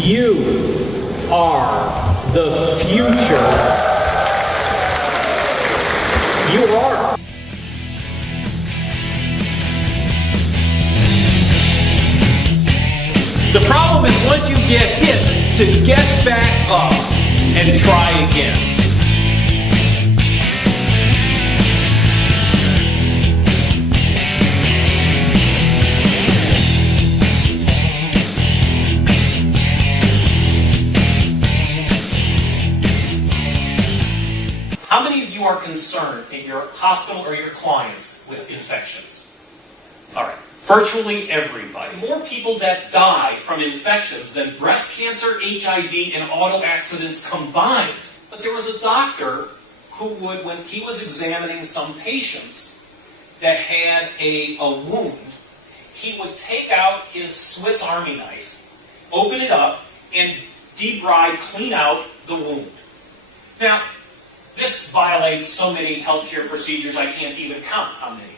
You are the future. You are. The problem is once you get hit, to get back up and try again. How many of you are concerned in your hospital or your clients with infections? All right, virtually everybody. More people that die from infections than breast cancer, HIV, and auto accidents combined. But there was a doctor who would, when he was examining some patients that had a wound, he would take out his Swiss Army knife, open it up, and debride, clean out the wound. Now, this violates so many healthcare procedures I can't even count how many.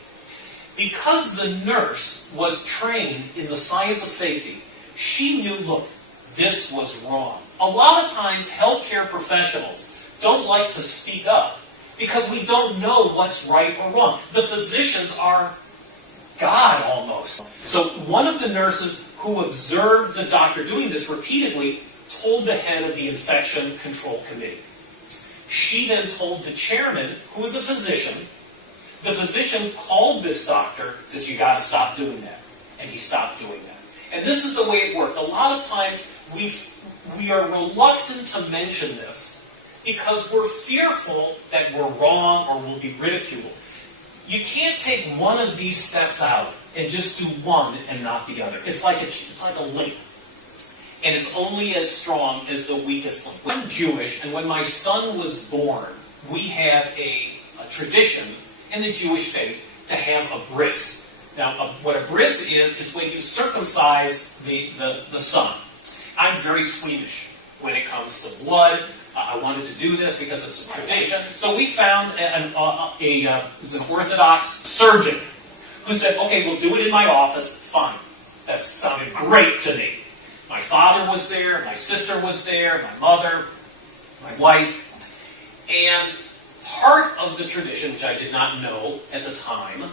Because the nurse was trained in the science of safety, she knew, look, this was wrong. A lot of times healthcare professionals don't like to speak up because we don't know what's right or wrong. The physicians are God almost. So one of the nurses who observed the doctor doing this repeatedly told the head of the infection control committee. She then told the chairman, who was a physician. The physician called this doctor, says, you got to stop doing that. And he stopped doing that. And this is the way it worked. A lot of times we are reluctant to mention this because we're fearful that we're wrong or we'll be ridiculed. You can't take one of these steps out and just do one and not the other. It's like a link. And it's only as strong as the weakest link. I'm Jewish, and when my son was born, we have a tradition in the Jewish faith to have a bris. Now, what a bris is, it's when you circumcise the son. I'm very squeamish when it comes to blood. I wanted to do this because it's a tradition. So we found it was an Orthodox surgeon who said, okay, we'll do it in my office. Fine. That sounded great to me. My father was there, my sister was there, my mother, my wife. And part of the tradition, which I did not know at the time,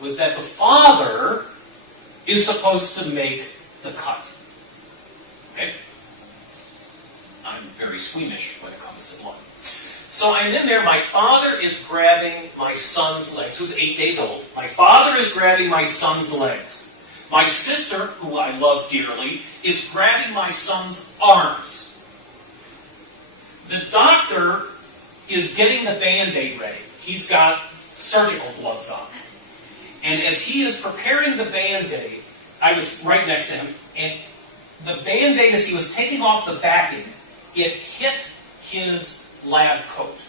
was that the father is supposed to make the cut. Okay? I'm very squeamish when it comes to blood. So I'm in there, my father is grabbing my son's legs, who's 8 days old. My father is grabbing my son's legs. My sister, who I love dearly, is grabbing my son's arms. The doctor is getting the Band-Aid ready. He's got surgical gloves on. And as he is preparing the Band-Aid, I was right next to him, and the Band-Aid, as he was taking off the backing, it hit his lab coat.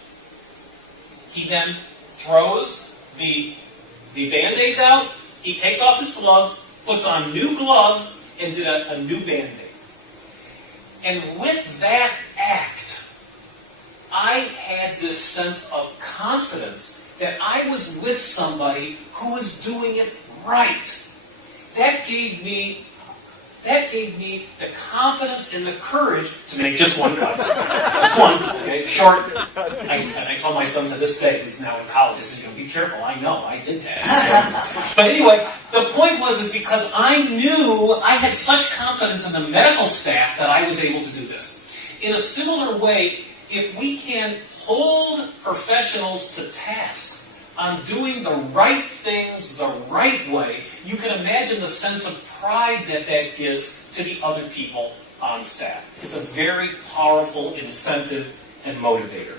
He then throws the Band-Aids out, he takes off his gloves, puts on new gloves, and did a new Band-Aid. And with that act, I had this sense of confidence that I was with somebody who was doing it right. That gave me the confidence and the courage to make just one cut. Just one, okay, short. I told my son to this day, he's now in college, I said, be careful, I know, I did that. But anyway, the point was because I knew I had such confidence in the medical staff that I was able to do this. In a similar way, if we can hold professionals to task on doing the right things the right way, you can imagine the sense of pride that gives to the other people on staff. It's a very powerful incentive and motivator.